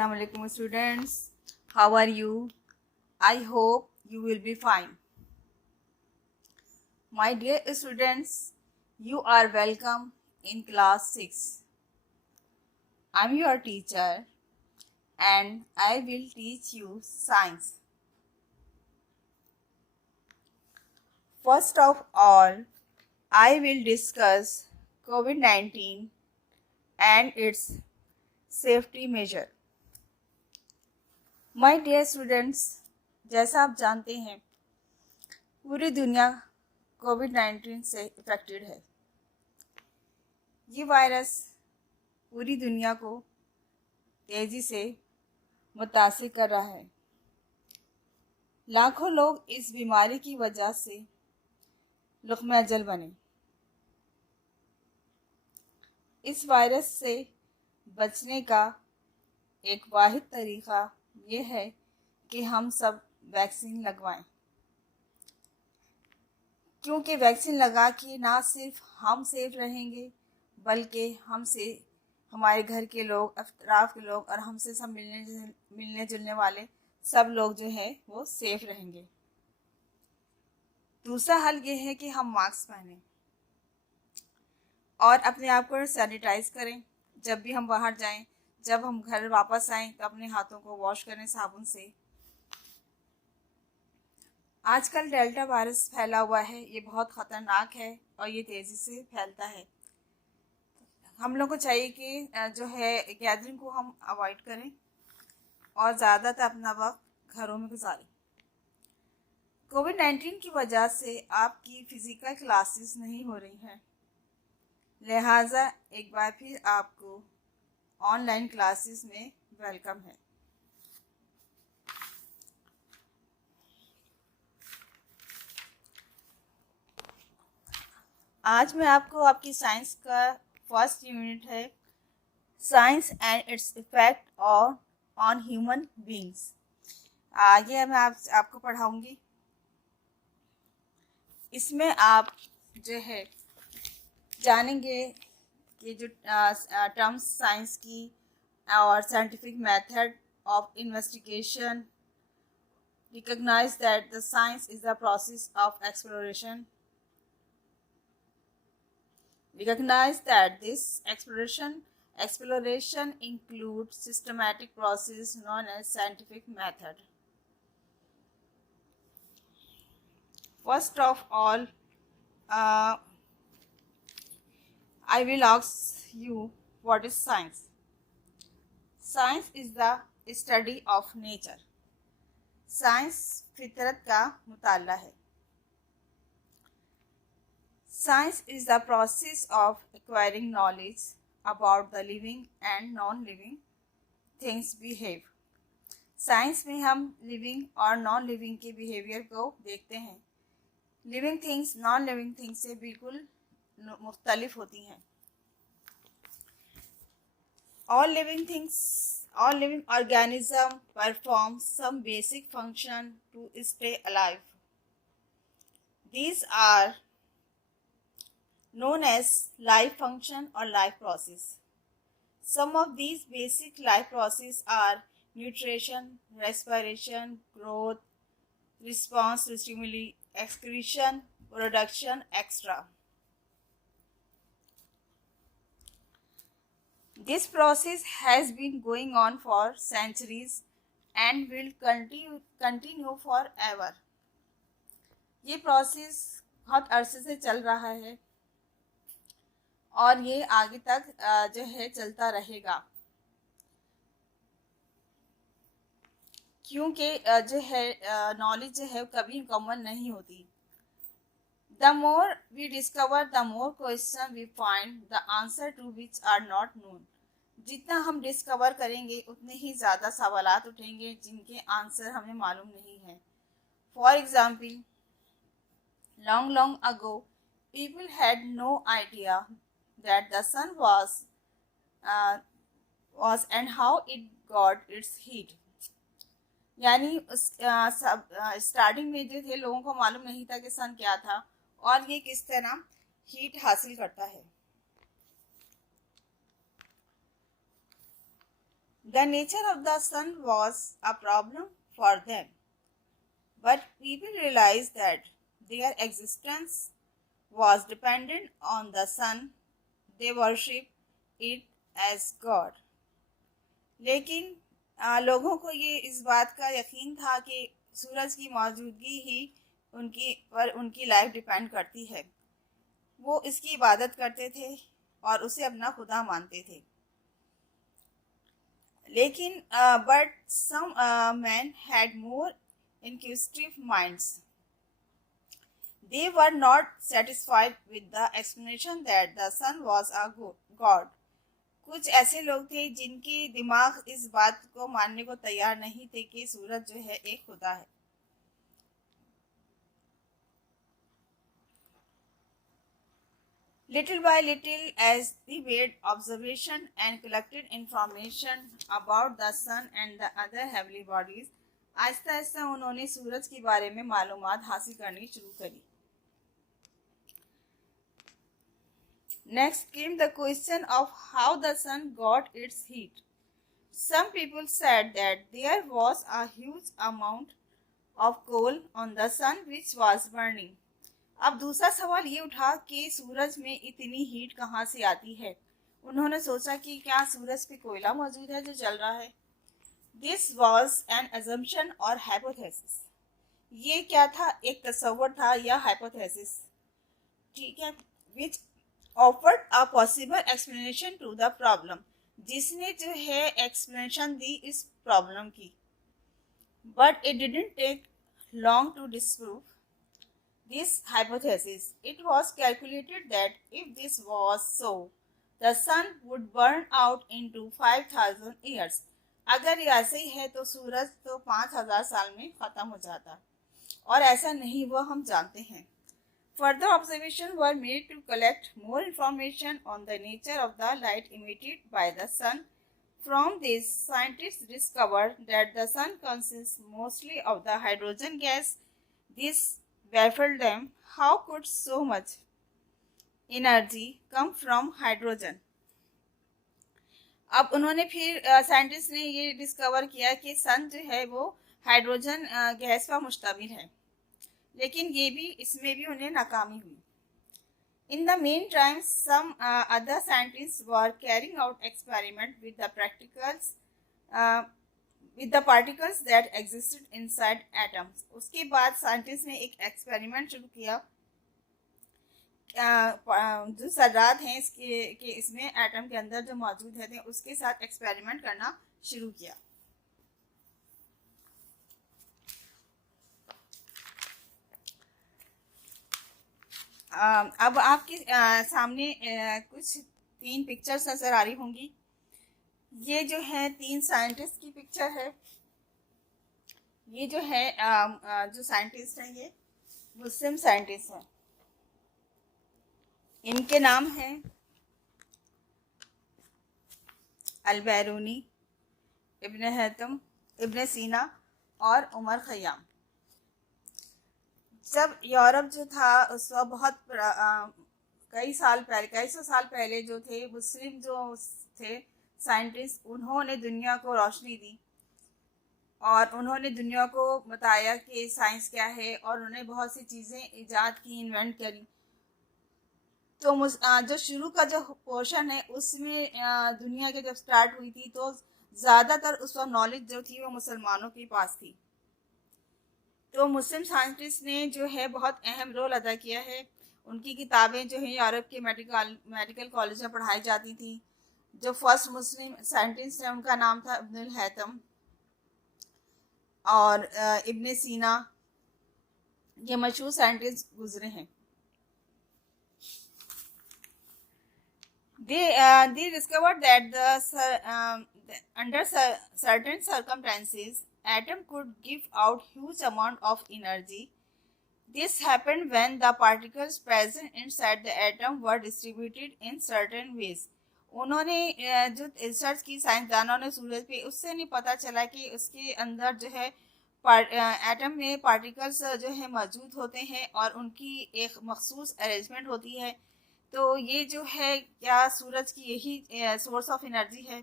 Assalamu alaikum students. How are you? I hope you will be fine. My dear students, you are welcome in class 6. I'm your teacher and I will teach you science. First of all, I will discuss COVID-19 and its safety measure. My dear students, जैसा आप जानते हैं पूरी दुनिया कोविड-19 से affected है। ये virus पूरी दुनिया को तेज़ी से मुतासिर कर रहा है। लाखों लोग इस बीमारी की वजह से लुक़्मा अजल बने। इस वायरस से बचने का एक वाहिद तरीक़ा ये है कि हम सब वैक्सीन लगवाएं, क्योंकि वैक्सीन लगा के ना सिर्फ हम सेफ रहेंगे बल्कि हमसे हमारे घर के लोग, अतराफ़ के लोग और हमसे सब मिलने जुलने वाले सब लोग जो है वो सेफ रहेंगे। दूसरा हल ये है कि हम मास्क पहनें और अपने आप को सैनिटाइज़ करें। जब भी हम बाहर जाएं, जब हम घर वापस आएं तो अपने हाथों को वॉश करें साबुन से। आजकल डेल्टा वायरस फैला हुआ है, ये बहुत ख़तरनाक है और ये तेज़ी से फैलता है। हम लोग को चाहिए कि जो है गैदरिंग को हम अवॉइड करें और ज़्यादातर अपना वक्त घरों में गुजारें। कोविड-19 की वजह से आपकी फ़िज़िकल क्लासेस नहीं हो रही हैं, लिहाजा एक बार फिर आपको ऑनलाइन क्लासेस में वेलकम है। आज मैं आपको आपकी साइंस का फर्स्ट यूनिट है science and its effect on human beings. ये मैं आपको पढ़ाऊंगी। इसमें आप जो है जानेंगे कि जो टर्म्स साइंस की और scientific method of investigation, recognise that the science is the process of exploration, recognize that this exploration includes systematic process known as scientific method. First of all, I will ask you, what is science? Science is the study of nature. Science फितरत का मुताला है। Science is the process of acquiring knowledge about the living and non-living things behave. Science में हम living और non living के behaviour को देखते हैं। Living things non living things से बिल्कुल मुख्तलिफ होती हैं। All living organism perform some basic function to stay alive. These are known as life function or life process. Some of these basic life processes are nutrition, respiration, growth, response to stimuli, excretion, production, etc. This process has been going on for centuries and will continue forever. ये process बहुत अरसे से चल रहा है और ये आगे तक जो है चलता रहेगा, क्योंकि जो है नॉलेज जो है कभी मुकम्मल नहीं होती। The more we discover the more question we find the answer to which are not known. जितना हम डिस्कवर करेंगे उतने ही ज़्यादा सवालात उठेंगे जिनके आंसर हमें मालूम नहीं है। For example, long ago people had no idea that the sun was and how it got its heat. यानी स्टार्टिंग में जो थे लोगों को मालूम नहीं था कि सन क्या था और ये किस तरह हीट हासिल करता है। The nature of the sun was a problem for them, but people realized that their existence was dependent on the sun. They worship it as God. लेकिन लोगों को ये इस बात का यकीन था कि सूरज की मौजूदगी ही उनकी लाइफ डिपेंड करती है। वो इसकी इबादत करते थे और उसे अपना खुदा मानते थे। लेकिन but some men had more inquisitive minds. They were not satisfied with the explanation that the sun was a god. कुछ ऐसे लोग थे जिनके दिमाग इस बात को मानने को तैयार नहीं थे कि सूरज जो है एक खुदा है। Little by little, as they made observation and collected information about the sun and the other heavenly bodies, Aahista Aahista उन्होंने सूरज के बारे में मालूमात हासिल करनी शुरू करी। Next came the question of how the sun got its heat. Some people said that there was a huge amount of coal on the sun which was burning. अब दूसरा सवाल ये उठा कि सूरज में इतनी हीट कहाँ से आती है। उन्होंने सोचा कि क्या सूरज पे कोयला मौजूद है जो जल रहा है। This was an assumption or hypothesis. ये क्या था, एक तस्वर था या hypothesis, ठीक है, which offered a possible explanation to the problem, जिसने जो है explanation दी इस problem की। But it didn't take long to disprove this hypothesis. It was calculated that if this was so, the sun would burn out into 5,000 years. अगर ये ऐसे ही है तो सूरज तो 5,000 साल में खत्म हो जाता, और ऐसा नहीं हुआ, हम जानते हैं। Further observations were made to collect more information on the nature of the light emitted by the sun. From this, scientists discovered that the sun consists mostly of the hydrogen gas. This baffled them. How could so much energy come from hydrogen? अब उन्होंने फिर scientist ने ये discover किया कि सन जो है वो हाइड्रोजन गैस पर मुश्तमिल है, लेकिन ये भी इसमें भी उन्हें नाकामी हुई। In the meantime, some other scientists were carrying out experiment with the particles that existed inside atoms. उसके बाद साइंटिस्ट ने एक एक्सपेरिमेंट शुरू किया जो ज़रात हैं इसमें एटम के अंदर जो मौजूद है उसके साथ एक्सपेरिमेंट करना शुरू किया। अब आपके सामने कुछ 3 पिक्चर्स नज़र आ रही होंगी। ये जो है 3 साइंटिस्ट की पिक्चर है। ये जो है जो साइंटिस्ट हैं ये मुस्लिम साइंटिस्ट हैं। इनके नाम हैं अल-बैरूनी, इब्न हैतम, इब्न सीना और उमर खयाम। जब यूरोप जो था उस वक्त बहुत कई सौ साल पहले जो थे मुस्लिम जो थे साइंटिस्ट, उन्होंने दुनिया को रोशनी दी और उन्होंने दुनिया को बताया कि साइंस क्या है, और उन्होंने बहुत सी चीज़ें ईजाद की, इन्वेंट करी। तो जो शुरू का जो पोर्शन है उसमें दुनिया के जब स्टार्ट हुई थी तो ज़्यादातर उस वक्त नॉलेज जो थी वो मुसलमानों के पास थी। तो मुस्लिम साइंटिस्ट ने जो है बहुत अहम रोल अदा किया है। उनकी किताबें जो है यूरोप के मेडिकल कॉलेज में पढ़ाई जाती थी। जो फर्स्ट मुस्लिम साइंटिस्ट है उनका नाम था इब्न हैतम और इब्न सीना। ये मशहूर साइंटिस्ट गुजरे हैं। They discovered that under certain circumstances, atom could give out huge amount of energy. This happened when the particles present inside the atom were distributed in certain ways. उन्होंने जो रिसर्च की साइंसदानों ने सूरज पे, उससे नहीं पता चला कि उसके अंदर जो है एटम में पार्टिकल्स जो है मौजूद होते हैं और उनकी एक मखसूस अरेंजमेंट होती है। तो ये जो है क्या सूरज की यही सोर्स ऑफ एनर्जी है।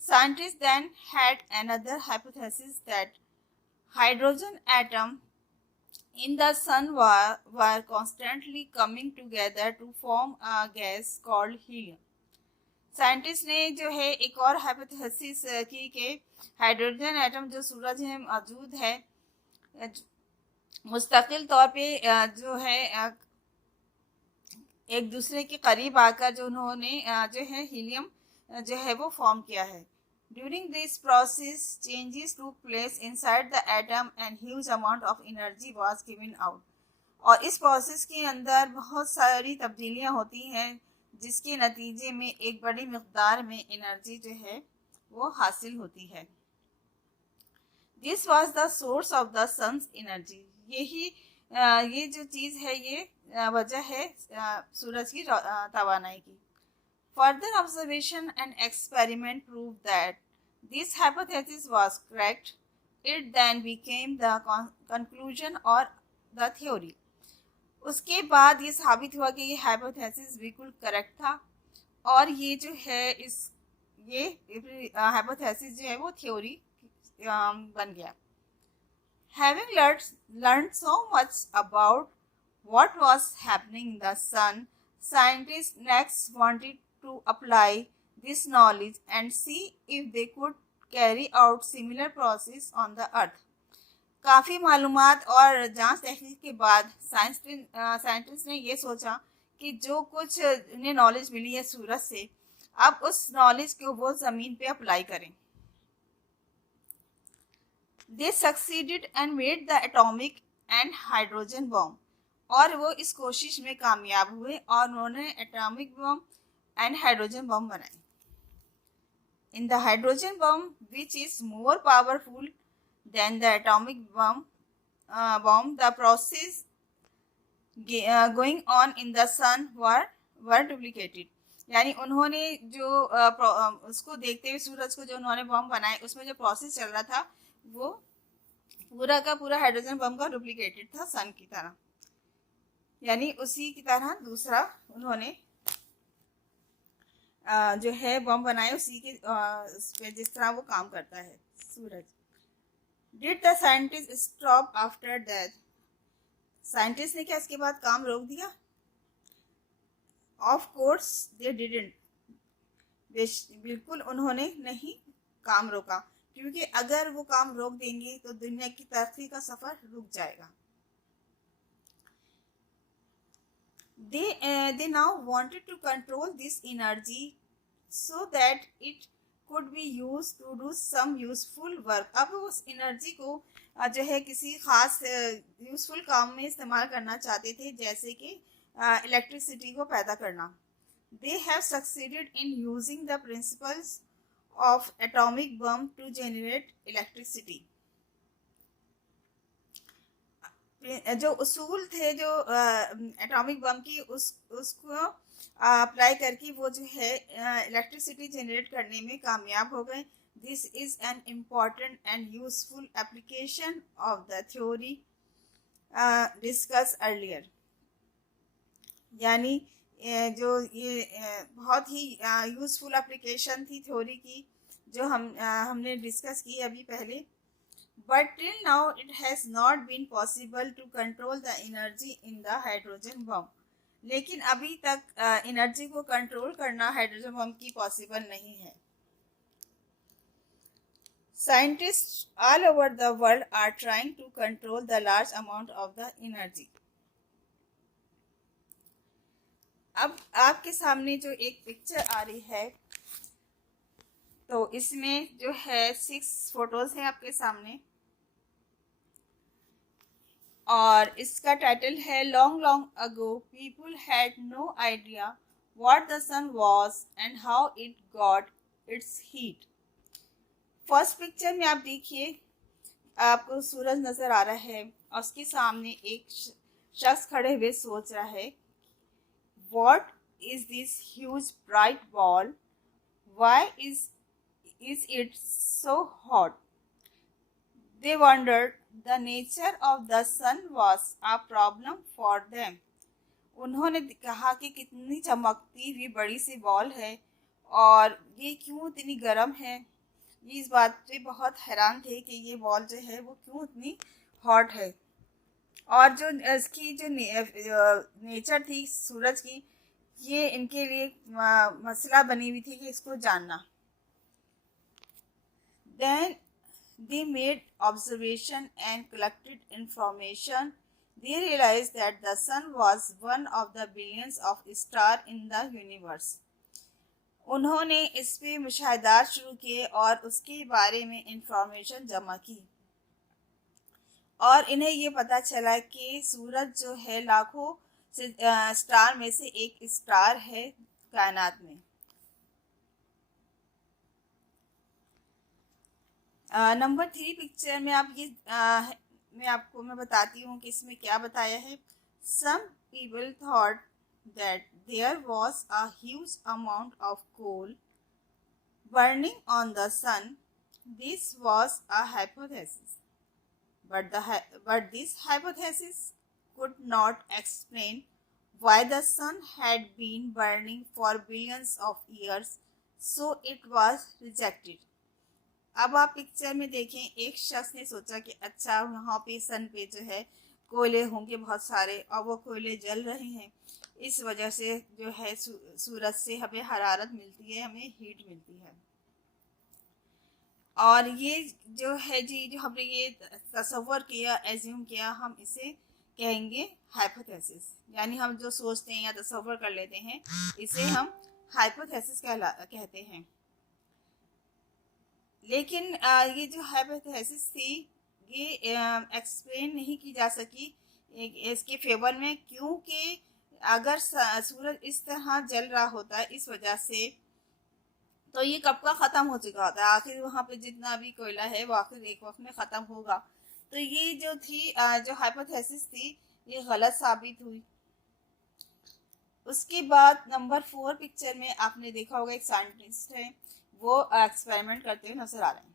Scientists then had another hypothesis that hydrogen atom in the sun were constantly coming together to form a gas called helium. Scientist ने जो है एक और हाइपोथेसिस की कि हाइड्रोजन एटम जो सूरज में मौजूद है मुस्तकिल तौर पे जो है एक दूसरे के करीब आकर जो उन्होंने जो है हीलियम जो है वो फॉर्म किया है. During this process changes to place inside the atom and huge amount of energy was given out. और इस प्रोसेस के अंदर बहुत सारी तब्दीलियां होती हैं जिसके नतीजे में एक बड़ी मकदार में एनर्जी जो है वो हासिल होती है. This was the source of the sun's energy. ये जो चीज़ है ये वजह है सूरज की तवानाई की. Further observation and experiment prove that this hypothesis was correct. It then became the conclusion और द थ्योरी. उसके बाद ये साबित हुआ कि ये हाइपोथेसिस बिल्कुल करेक्ट था और ये जो है ये हाइपोथेसिस जो है वो थ्योरी बन गया. Having learned so much about what was happening in the sun, scientists next wanted to apply this knowledge and see if they could carry out similar process on the earth. काफ़ी मालूमात और जांच तहकीक के बाद scientist ने ये सोचा कि जो कुछ उन्हें नॉलेज मिली है सूरज से, अब उस नॉलेज को वो ज़मीन पे अप्लाई करें. They succeeded and made the atomic and hydrogen bomb. और वो इस कोशिश में कामयाब हुए और उन्होंने atomic bomb and hydrogen bomb बनाए. In the hydrogen bomb, which is more powerful than the atomic bomb, the process going on in the sun were duplicated. यानी उन्होंने जो उसको देखते हुए सूरज को जो उन्होंने बम बनाए उसमें जो प्रोसेस चल रहा था वो पूरा का पूरा हाइड्रोजन बम का डुप्लीकेटेड था सन की तरह. यानी उसी की तरह दूसरा उन्होंने जो है बम बनाए उसी के जिस तरह वो काम करता है Suraj. Did the scientist stop after that. Scientist ने क्या इसके बाद काम रोक दिया? Of course they didn't. बिल्कुल उन्होंने नहीं काम रोका, क्योंकि अगर वो काम रोक देंगे तो दुनिया की तरक्की का सफर रुक जाएगा. They now wanted to control this energy so that it could be used to do some useful work. अब उस एनर्जी को जो है किसी खास यूजफुल काम में इस्तेमाल करना चाहते थे, जैसे कि इलेक्ट्रिसिटी को पैदा करना. They have succeeded in using the principles of atomic bomb to generate electricity. जो उसूल थे जो एटॉमिक बम की उसको अप्लाई करके वो जो है इलेक्ट्रिसिटी जनरेट करने में कामयाब हो गए. This is an important and useful application of the theory discuss earlier. यानी जो ये बहुत ही यूजफुल एप्लीकेशन थी थ्योरी की जो हमने डिस्कस की अभी पहले. But till now it has not been possible to control the energy in the hydrogen bomb. लेकिन अभी तक एनर्जी को कंट्रोल करना हाइड्रोजन बम की पॉसिबल नहीं है. Scientists all over the world are trying to control the large amount of the energy. अब आपके सामने जो एक पिक्चर आ रही है तो इसमें जो है 6 फोटोज हैं आपके सामने और इसका टाइटल है long long ago people had no idea what the sun was and how it got its heat. First picture में आप देखिए आपको सूरज नज़र आ रहा है और उसके सामने एक शख्स खड़े हुए सोच रहा है, what is this huge bright ball, why is it so hot? They wondered. The nature of the sun was a problem for them. उन्होंने कहा कि कितनी चमकती हुई बड़ी सी बॉल है और ये क्यों इतनी गर्म है। ये इस बात पे बहुत हैरान थे कि ये बॉल जो है वो क्यों इतनी हॉट है। और जो इसकी जो नेचर थी सूरज की, ये इनके लिए मसला बनी हुई थी कि इसको जानना। Then they made observation and collected information. They realized that the sun was one of the billions of stars in the universe. उन्होंने इस पे मुशाहिदात शुरू किए और उसके बारे में इंफॉर्मेशन जमा की और इन्हें ये पता चला कि सूरज जो है लाखों से स्टार में से एक स्टार है कायनात में। नंबर 3 पिक्चर में आप ये मैं बताती हूँ कि इसमें क्या बताया है। Some people thought that there was a huge amount of coal burning on the sun. This was a hypothesis, but this hypothesis could not explain why the sun had been burning for billions of years, so it was rejected. अब आप picture में देखें, एक शख्स ने सोचा कि अच्छा वहाँ पे सन पे जो है कोयले होंगे बहुत सारे और वो कोयले जल रहे हैं, इस वजह से जो है सूरज से हमें हरारत मिलती है, हमें हीट मिलती है। और ये जो है जी, जो हमने ये तसव्वुर किया, एज्यूम किया, हम इसे कहेंगे हाइपोथेसिस। यानी हम जो सोचते हैं या तसव्वुर कर लेते हैं, इसे हम हाइपोथेसिस कहते हैं। लेकिन ये जो हाइपोथेसिस थी ये एक्सप्लेन नहीं की जा सकी इसके फेवर में, क्योंकि अगर सूरज इस तरह जल रहा होता है इस वजह से, तो ये कब का ख़त्म हो चुका होता है। आखिर वहाँ पे जितना भी कोयला है वो आखिर एक वक्त में ख़त्म होगा। तो ये जो थी जो हाइपोथेसिस थी ये गलत साबित हुई। उसके बाद नंबर 4 पिक्चर में आपने देखा होगा एक साइंटिस्ट है, वो एक्सपेरिमेंट करते हुए नजर आ रहे हैं।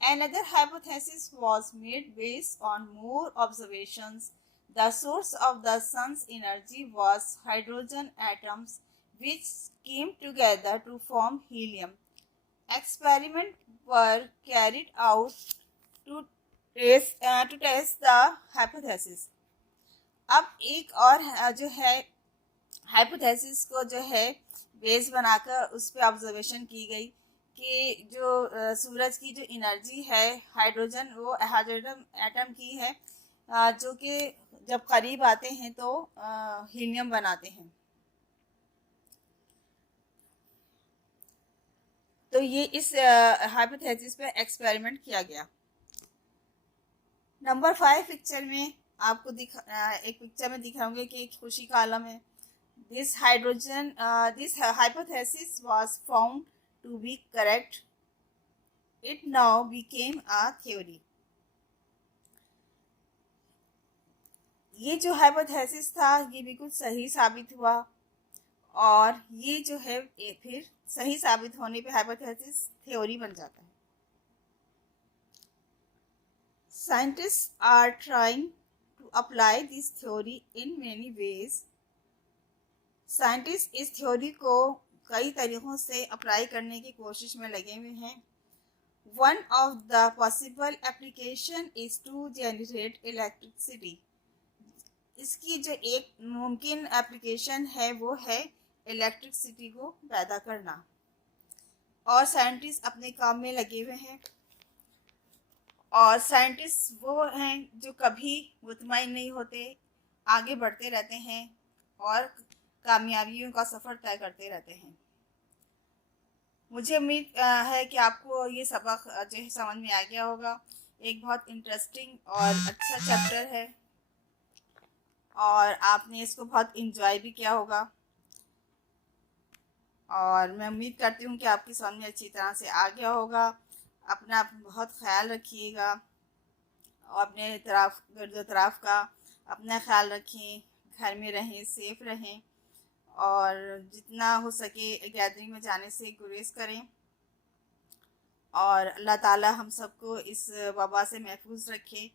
Another hypothesis was made based on more observations. The source of the sun's energy was hydrogen atoms which came together to form helium. Experiments were carried out to test the hypothesis. अब एक और जो है hypothesis को जो है base बनाकर उस पर ऑब्जर्वेशन की गई कि जो सूरज की जो एनर्जी है हाइड्रोजन, वो हाइड्रोजन एटम की है, जो कि जब करीब आते हैं तो हीलियम बनाते हैं। तो ये इस हाइपोथेसिस पे एक्सपेरिमेंट किया गया। नंबर 5 पिक्चर में आपको एक पिक्चर में दिखाऊंगे कि एक खुशी का आलम है। This hypothesis was found to be correct. It now became a theory. ये जो हाइपोथेसिस था ये बिल्कुल सही साबित हुआ और ये जो है फिर सही साबित होने पे हाइपोथेसिस थ्योरी बन जाता है। Scientists are trying to apply this theory in many ways. Scientist इस थ्योरी को कई तरीक़ों से अप्लाई करने की कोशिश में लगे हुए हैं। One of the possible application is to generate electricity. इसकी जो एक मुमकिन एप्लीकेशन है वो है इलेक्ट्रिसिटी को पैदा करना, और साइंटिस्ट अपने काम में लगे हुए हैं। और साइंटिस्ट वो हैं जो कभी मुतमईन नहीं होते, आगे बढ़ते रहते हैं और कामयाबियों का सफ़र तय करते रहते हैं। मुझे उम्मीद है कि आपको ये सबक जो है समझ में आ गया होगा। एक बहुत इंटरेस्टिंग और अच्छा चैप्टर है और आपने इसको बहुत इंजॉय भी किया होगा, और मैं उम्मीद करती हूँ कि आपकी समझ में अच्छी तरह से आ गया होगा। अपना बहुत ख्याल रखिएगा और अपने तरफ का अपना ख्याल रखें, घर में रहें, सेफ रहें और जितना हो सके गैदरिंग में जाने से गुरेज करें। और अल्लाह ताला हम सबको इस वबा से महफूज रखे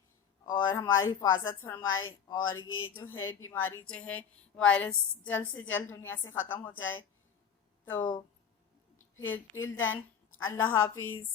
और हमारी हिफाजत फरमाए, और ये जो है बीमारी जो है वायरस जल्द से जल्द दुनिया से ख़त्म हो जाए। तो फिर टिल देन अल्लाह हाफिज़।